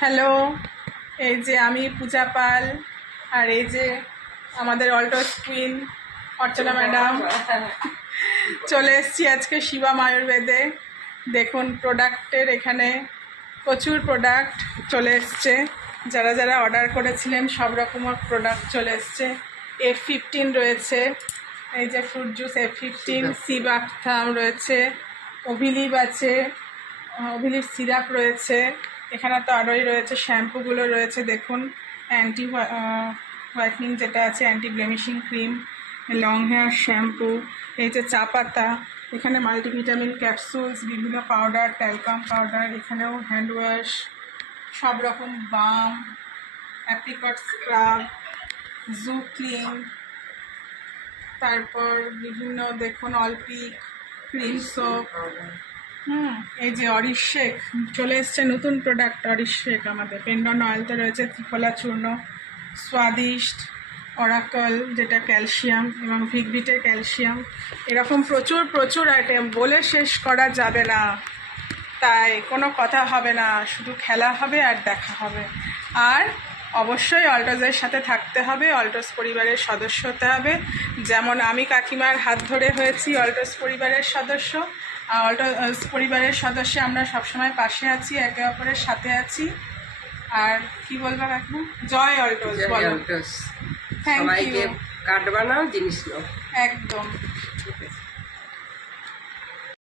Hello, এই যে আমি পূজা পাল, আর এই যে আমাদের অল্টোস কুইন অর্চনা ম্যাডাম। চলে এসেছি আজকে শিবা আয়ুর্বেদে। দেখুন প্রোডাক্টের এখানে প্রচুর প্রোডাক্ট চলে এসছে। যারা যারা অর্ডার করেছিলেন সব রকমের প্রোডাক্ট চলে এসছে। F15 রয়েছে, এই যে ফ্রুট জুস F15, সিবাকথাম রয়েছে, অভিলিভ আছে, অভিলিভ সিরাপ রয়েছে। এখানে তো আরোই রয়েছে, শ্যাম্পুগুলো রয়েছে দেখুন, অ্যান্টি হোয়াইটনিং যেটা আছে, anti blemishing cream, long hair shampoo, এই যে চা পাতা, এখানে মাল্টিভিটামিন ক্যাপসুলস, বিভিন্ন পাউডার, ট্যালকাম পাউডার, এখানেও হ্যান্ড ওয়াশ, সব রকম বাম, অ্যাপ্রিকট স্ক্রাব, জু ক্লিন, তারপর বিভিন্ন দেখুন অলপিক, ক্রিম সোপ, এই যে অরিশেক চলে এসছে, নতুন প্রোডাক্ট অরিশেক। আমাদের পেন্ডন অয়েলতে রয়েছে ত্রিফলা চূর্ণ, স্বাদিষ্ট, অরাকল যেটা ক্যালসিয়াম, এবং ভিগভিটের ক্যালসিয়াম। এরকম প্রচুর প্রচুর আইটেম, বলে শেষ করা যাবে না। তাই কোনো কথা হবে না, শুধু খেলা হবে আর দেখা হবে। আর অবশ্যই অল্টোসের সাথে থাকতে হবে, অল্টোস পরিবারের সদস্য হতে হবে। যেমন আমি কাকিমার হাত ধরে হয়েছি অল্টোস পরিবারের সদস্য, আর অল্টোস পরিবারের সদস্য আমরা সবসময় পাশে আছি, একে অপরের সাথে আছি। আর কি বলবো কাকিমা? জয় অল্টোস। বলো। Thank you. কার্ড বানাও, জিনিস নাও। একদম।